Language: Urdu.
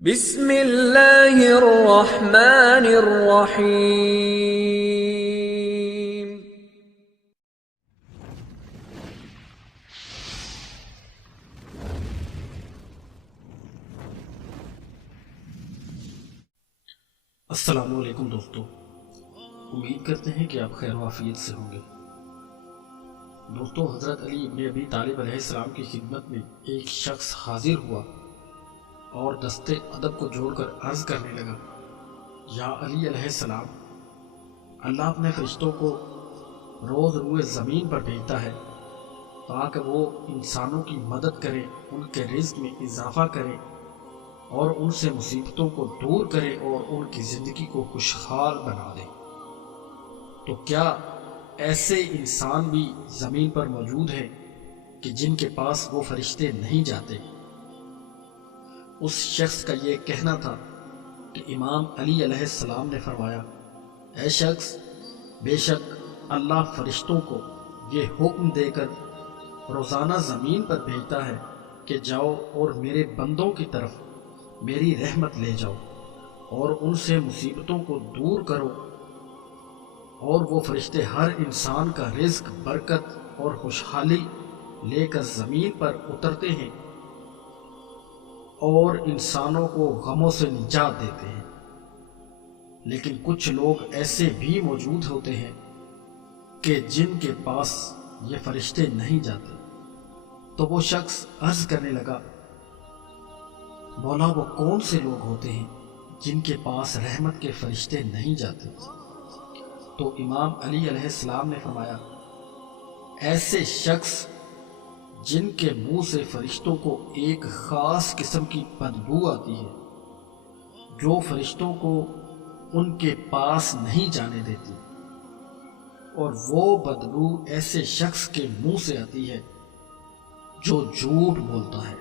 بسم اللہ الرحمن الرحیم۔ السلام علیکم دوستو، امید کرتے ہیں کہ آپ خیر و عافیت سے ہوں گے۔ دوستو، حضرت علی ابن ابی طالب علیہ السلام کی خدمت میں ایک شخص حاضر ہوا اور دستے ادب کو جوڑ کر عرض کرنے لگا، یا علی علیہ السلام، اللہ اپنے فرشتوں کو روز روئے زمین پر بھیجتا ہے تاکہ وہ انسانوں کی مدد کریں، ان کے رزق میں اضافہ کریں اور ان سے مصیبتوں کو دور کرے اور ان کی زندگی کو خوشحال بنا دے۔ تو کیا ایسے انسان بھی زمین پر موجود ہیں کہ جن کے پاس وہ فرشتے نہیں جاتے؟ اس شخص کا یہ کہنا تھا کہ امام علی علیہ السلام نے فرمایا، اے شخص، بے شک اللہ فرشتوں کو یہ حکم دے کر روزانہ زمین پر بھیجتا ہے کہ جاؤ اور میرے بندوں کی طرف میری رحمت لے جاؤ اور ان سے مصیبتوں کو دور کرو، اور وہ فرشتے ہر انسان کا رزق، برکت اور خوشحالی لے کر زمین پر اترتے ہیں اور انسانوں کو غموں سے نجات دیتے ہیں۔ لیکن کچھ لوگ ایسے بھی موجود ہوتے ہیں کہ جن کے پاس یہ فرشتے نہیں جاتے۔ تو وہ شخص عرض کرنے لگا، مولا، وہ کون سے لوگ ہوتے ہیں جن کے پاس رحمت کے فرشتے نہیں جاتے؟ تو امام علی علیہ السلام نے فرمایا، ایسے شخص جن کے منہ سے فرشتوں کو ایک خاص قسم کی بدبو آتی ہے جو فرشتوں کو ان کے پاس نہیں جانے دیتی، اور وہ بدبو ایسے شخص کے منہ سے آتی ہے جو جھوٹ بولتا ہے۔